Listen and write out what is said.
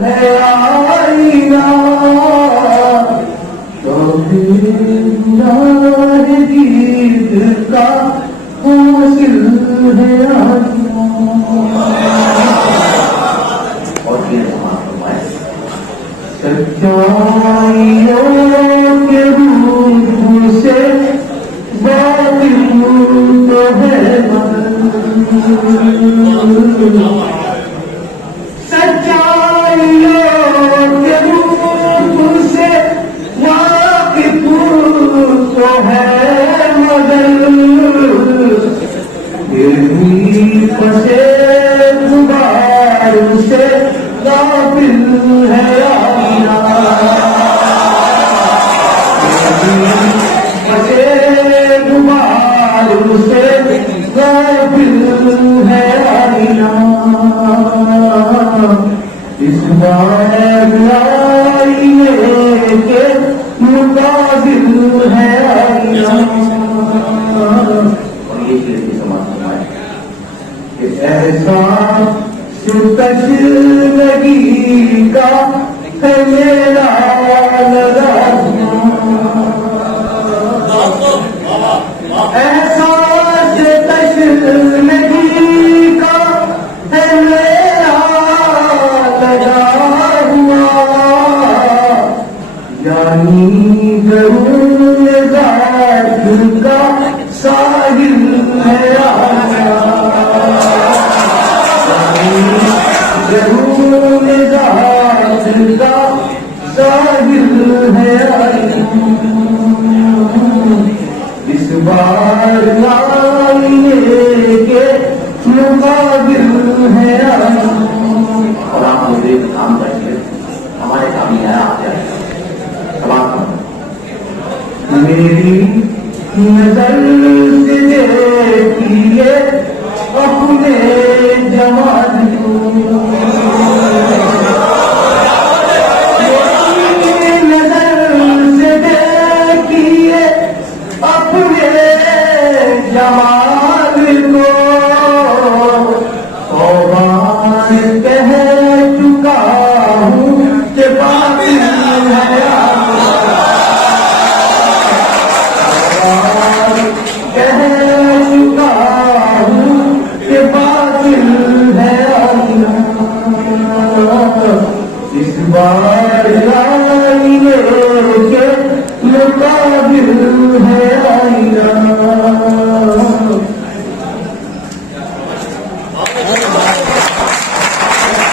है आईना तो गीत का हासिल है आईना। और ये सच्चाइयों के रूप से बातिल तो है फसे गुबार से गाफिल है आईना। फसे गुबार से गाफिल है आईना। इस बार आईने के मुकाबिल है आईना। और ये चीज ऐसा सुकश लगी का है मेरा ऐसा सुकश लगी का है मेरा लगा हुआ। यानी गरूर ज़ात का साहिल है आया। जरूर ज़ात का साहिल है आईना। इस बार आईने के मुकाबिल है आईना। और आप मुझे काम करेंगे, हमारे काम ही आया आ जाएगा। मेरी नजर से देखिए अपने जमाल को। नजर से देखिए अपने जमाल को। बार कह चुका हूँ कि बातिल है कह चुका हूँ कि बातिल है आईना। इस बार